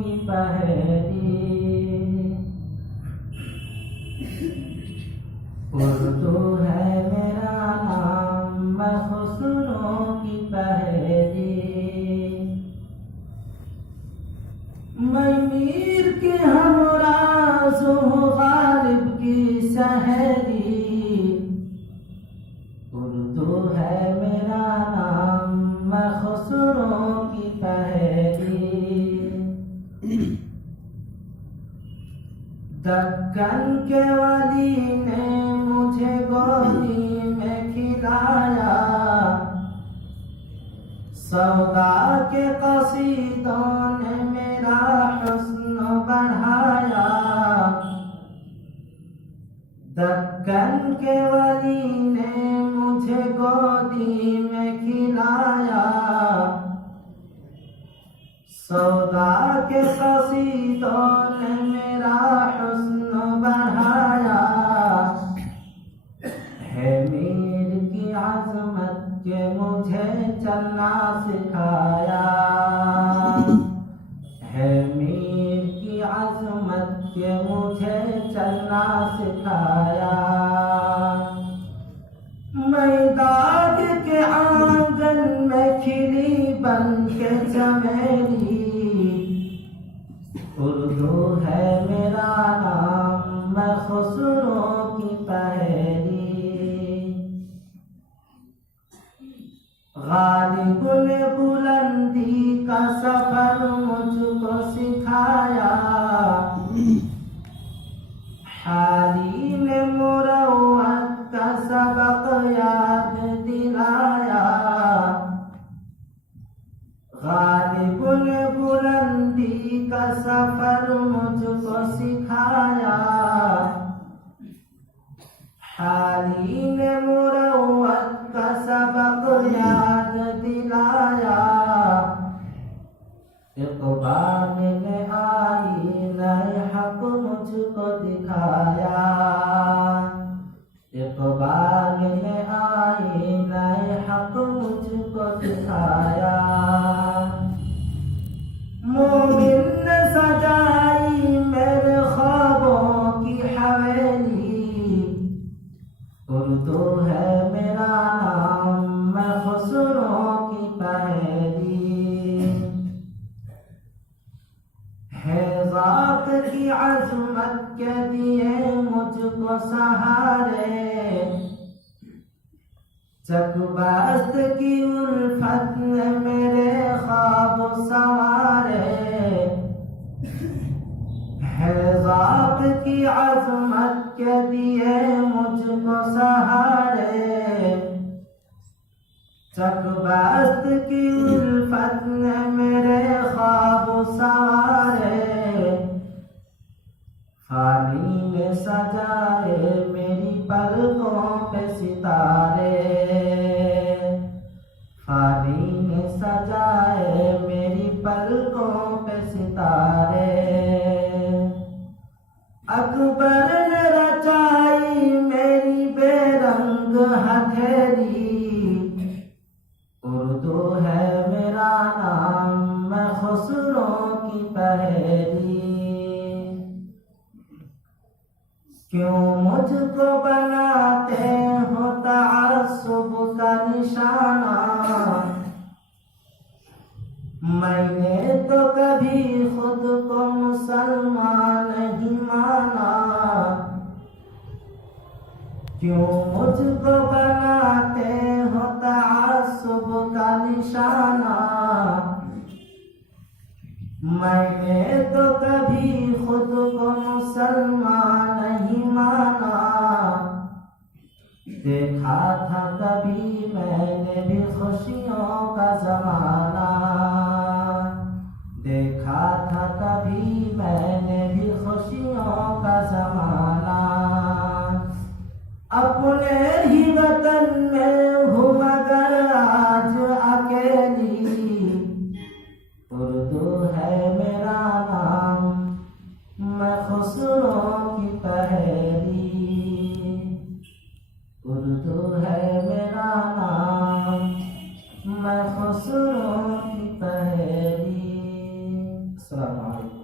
की पहेली। उर्दू है मेरा नाम, मैं खुसरों की पहेली। मैं मीर के हमराज़ हूँ, गालिब की सहेली। उर्दू है मेरा नाम, मैं खुसरों की पहेली। दक्कन के वली ने मुझे गोदी में खिलाया, सौदा के कसीदों ने मेरा हुस्न बढ़ाया। दक्कन के वली ने मुझे गोदी में खिलाया, सौदा के कसीदों ने मेरा हुस्न बढ़ाया। है मीर की अज़मत के मुझे चलना सिखाया, है मीर की अज़मत के मुझे चलना सिखाया। मैदान के आंगन में खिली बन के चमेली। उर्दू है मेरा नाम, मैं खुसरों की पहेली। गालिब ने बुलंदी का सफर मुझको सिखाया, हाली ने मुरव्वत का सबक याद दिलाया। गालिब ने बुलंदी का सफर मुझको सिखाया, हाली ने मुरव्वत का सबक याद दिलाया। इक़बाल ने आईना हक़ मुझको दिखाया, इक़बाल ने आईना हक़ मुझको दिखाया। मोमिन ने सजाई मेरे ख्वाबों की हवेली। उर्दू है मेरा नाम, मैं खुसरों की पहेली। है ज़ात की अज़मत के दिए मुझको सहारे, चकबस्त की उल्फत ने मेरे ख्वाब सवारे। है ज़ात की अज़मत के दिए मुझको सहारे, चकबस्त की उल्फत ने मेरे ख्वाब सवारे। फानी ने सजाए मेरी पलकों पे सितारे, फानी ने सजाए मेरी पलकों पे सितारे। अकबर ने रचाई मेरी बेरंग हथेली। उर्दू है मेरा नाम, मैं खुसरों की पहेली। क्यों मुझको बनाते हो तअस्सुब का निशाना, मैंने तो कभी खुद को मुसलमान नहीं माना। क्यों मुझको बनाते हो तअस्सुब का निशाना, मैंने तो कभी खुद को मुसलमान नहीं माना। देखा था कभी मैंने भी खुशियों का ज़माना, देखा था कभी मैंने भी खुशियों का ज़माना। अपने ही वतन में हूँ मगर आज अकेली। उर्दू है मेरा नाम, मैं खुसरों की पहेली। उर्दू है मेरा नाम, मैं खुसरों की पहेली। আসসালামু আলাইকুম।